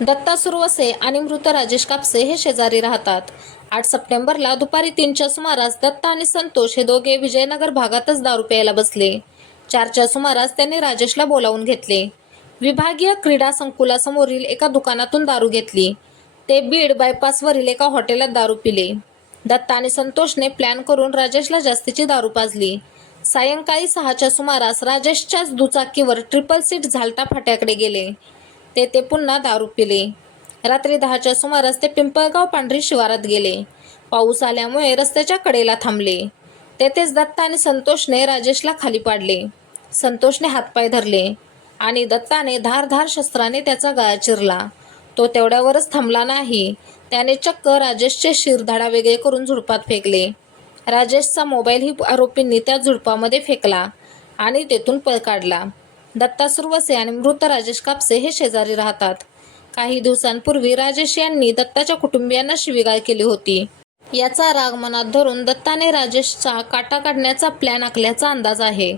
दत्ता सुरवसे आणि मृत राजेश कापसे हे शेजारी राहतात. 8 सप्टेंबरला दुपारी 3च्या सुमारास दत्ता आणि संतोष हे दोघे विजयनगर भागातच दारू प्यायला बसले. 4च्या सुमारास त्यांनी राजेशला बोलावून घेतले. विभागीय क्रीडा संकुलासमोरील एका दुकानातून दारू घेतली. ते बीड बायपासवरील एका हॉटेलात दारू पिले. दत्ता आणि संतोषने प्लॅन करून राजेशला जास्तीची दारू पाजली. सायंकाळी 6च्या सुमारास राजेशच्याच दुचाकीवर ट्रिपल सीट झालटा फाट्याकडे गेले. ते पुन्हा दारू पिले. रात्री 10च्या सुमारास ते पिंपळगाव पांढरी शिवारात गेले. पाऊस आल्यामुळे रस्त्याच्या कडेला थांबले. तेथेच दत्ता आणि संतोषने राजेशला खाली पाडले. संतोषने हातपाय धरले आणि दत्ताने धारधार शस्त्राने त्याचा गळा चिरला. तो तेवढ्यावरच थांबला नाही. त्याने चक्क राजेशचे शिरधाडा वेगळे करून झुडपात फेकले. राजेशचा मोबाईलही आरोपींनी त्या झुडपामध्ये फेकला आणि तेथून पळ काढला. दत्ता सुरवसे आणि मृत राजेश कापसे हे शेजारी राहतात. काही दिवसांपूर्वी राजेश यांनी दत्ताच्या कुटुंबियांना शिवीगाळ केली होती. याचा राग मनात धरून दत्ताने राजेशचा काटा काढण्याचा प्लॅन आखल्याचा अंदाज आहे.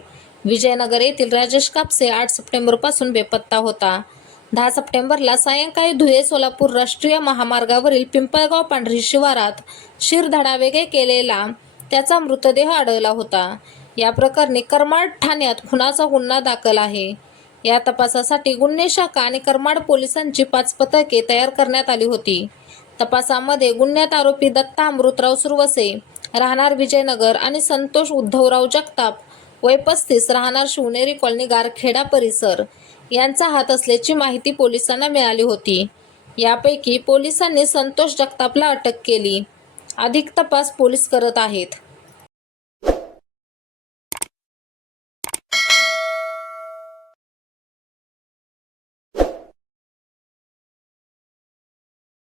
विजयनगर येथील राजेश कापसे 8 सप्टेंबरपासून बेपत्ता होता. 10 सप्टेंबरला सायंकाळी धुळे सोलापूर राष्ट्रीय महामार्गावरील पिंपळगाव पांढरी शिवारात शिरधाडा वेगळे केलेला त्याचा मृतदेह आढळला होता. या प्रकरणी करमाड ठाण्यात खुनाचा गुन्हा दाखल आहे. या तपासासाठी गुन्हे शाखा आणि करमाड पोलिसांची 5 पथके तयार करण्यात आली होती. तपासामध्ये गुन्ह्यात आरोपी दत्ता अमृतराव सुरवसे राहणार विजयनगर आणि संतोष उद्धवराव जगताप वय 35 राहणार शिवनेरी कॉलनी गारखेडा परिसर यांचा हात असल्याची माहिती पोलिसांना मिळाली होती. यापैकी पोलिसांनी संतोष जगतापला अटक केली. अधिक तपास पोलीस करत आहेत.